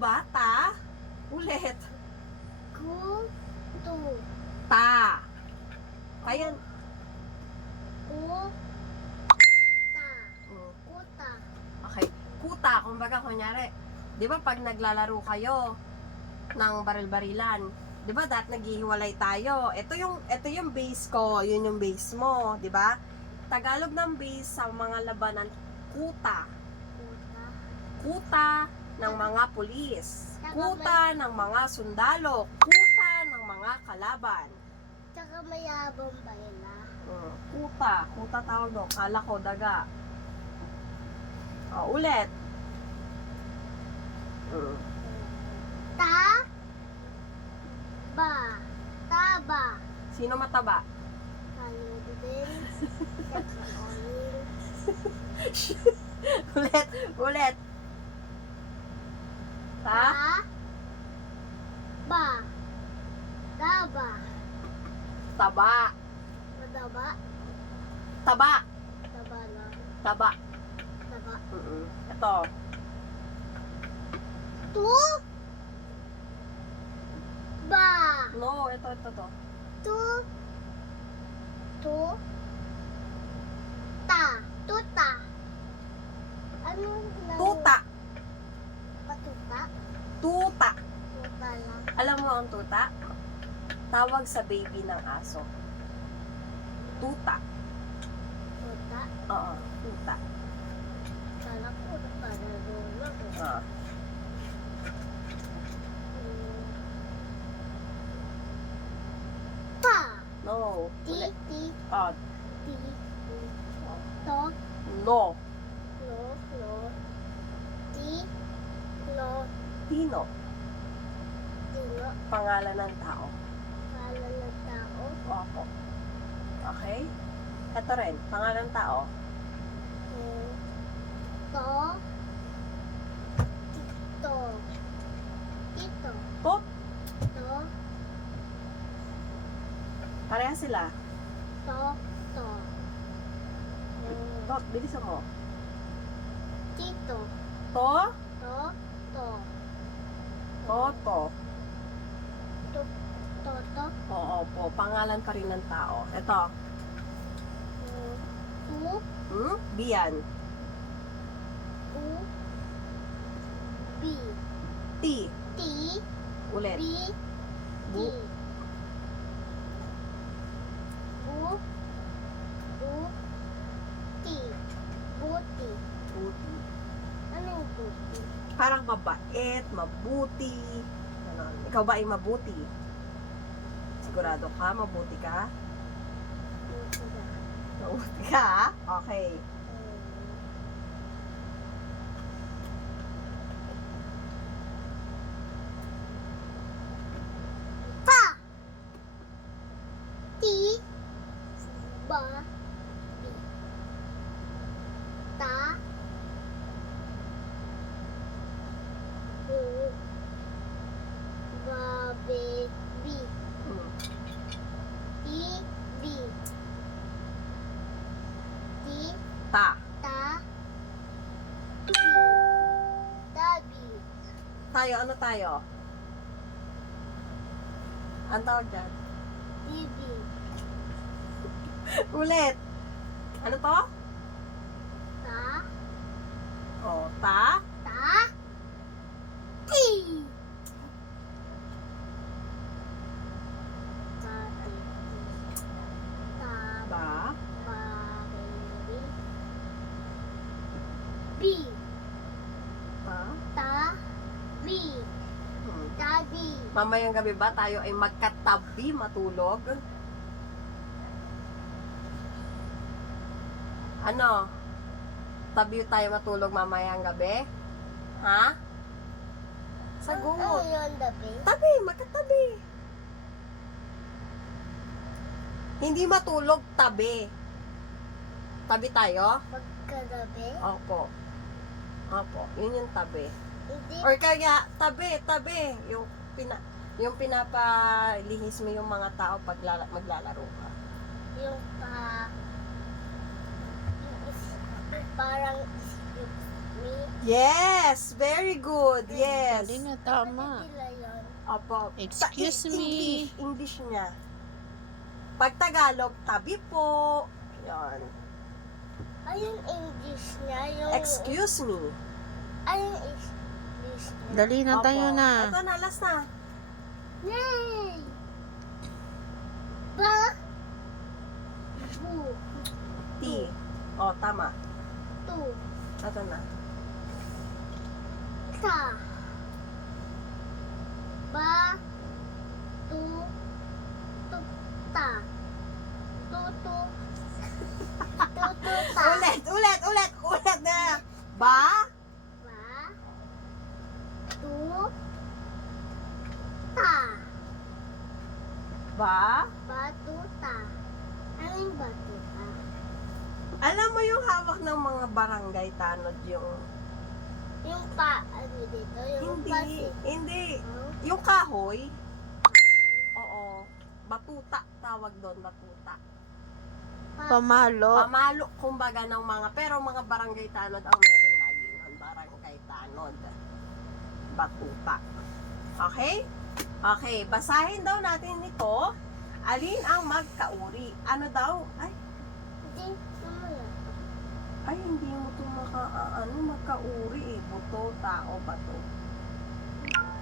ba? Ta? Ulit. Kuto. Ta. Ayan. Kuta. Mm. Kuta. Okay. Kuta, kumbaga kunyari, di ba pag naglalaro kayo ng baril-barilan, di ba naghihiwalay tayo. Ito yung base ko, yun yung base mo, di ba? Tagalog ng base sa mga labanan, kuta. Kuta. Kuta ng mga pulis. Kuta ng mga sundalo. Kuta ng mga kalaban. Tsaka mayabang ba nila? Kuta. Kuta tawag doon. Kala ko daga. Ulit. Ta. Ba. Taba. Sino mataba? Kayo din. Ulit. Ulit. Ta. Ba. Taba. Taba. Madaba. Taba. Taba lang. Taba. Taba. Ito. Tu. Ba. No, ito. Tu. Tu. Ta. Tuta. Ano lang? Tuta. Patuta. Tuta. Tuta lang. Alam mo ang tuta? Tawag sa baby ng aso. Tuta. Tuta. Oo, tuta. Kala ko nakalulog. Ah. Ta. No. Ti. Ulit. Ti. Ah, Ti. To. no. Lo. Lo. Ti. Lo. Tino. Tino. Pangalan ng tao. Kala ng tao. Opo. Okay? Ito rin. Pangalan ng tao. To. Tito. Tito. Tot. To. Pareha sila. To. To. Tot. Bilisan mo. Tito. To. To. To. Toto. Toto. Oo po. Pangalan pa rin ng tao. Ito. U. Biyan. U. B. T. T. Ulit. B. Bu. T. Bu. Bu. T. Buti. Buti. Ano yung buti? Parang mabait, mabuti. Ganon. Ikaw ba ay mabuti? Sigurado ka? Mabuti ka? Buti na. Mabuti ka? Okay. Ta. Ti. Ba. Bi. Ta. Bu. Ba. Be. Bi. Ti. Bi. Ti. Ta. Ta. Bi. Tabi. Tayo, ano tayo? Ang tawag dyan? Bibi. Ulit. Ano to? Ta. Ta. Ta. Ti. Tabi. Ta. Ba. Ba. Bi. Ta. Ta. Bi. Tabi. Mamayang gabi ba tayo ay magkatabi matulog? Ano? Tabi tayo matulog mamayang gabi? Ha? Ano Sagot. yun, Dabi? Tabi, magkatabi. Hindi matulog, tabi. Tabi tayo? Magkagabi? Opo. Opo, yun yung tabi. Hindi. Or kaya, tabi. Yung pinapalihis mo yung mga tao pag maglalaro ka. Yung pa... Yung parang... Yung Me. Yes! Very good. Yes. Galing na, tama. Ano sila yun? Opo. Excuse me. English niya. Pag Tagalog, tabi po. Yan. Ayun English niya. Yung, Excuse me. Ayun English niya. Dali na tayo Opo. na. Ito na, last na. Yay! Ba? Bu. T. O, tama. Tu. Ito na. Ta. Ba. Tu. Tu. Ta. Tu. Tu. Tu. Tu. Ta. Ulit na. Ba? Ba. Tu. Ta. Ba? Batuta. Ano yung batuta? Alam mo yung hawak ng mga barangay tanod yung... Yung ano dito? Yung Hindi. Oh, Yung kahoy. Oo. Batuta. Tawag doon, batuta. Pamalo. Pamalo, kumbaga ng mga... Pero mga barangay tanod ang meron lagi ng barangay tanod. Batuta. Okay? Okay, basahin daw natin ito. Alin ang magkauri? Ano daw? Hindi. Mamaya. Hindi mo ito magkauri eh. Buto, tao, bato.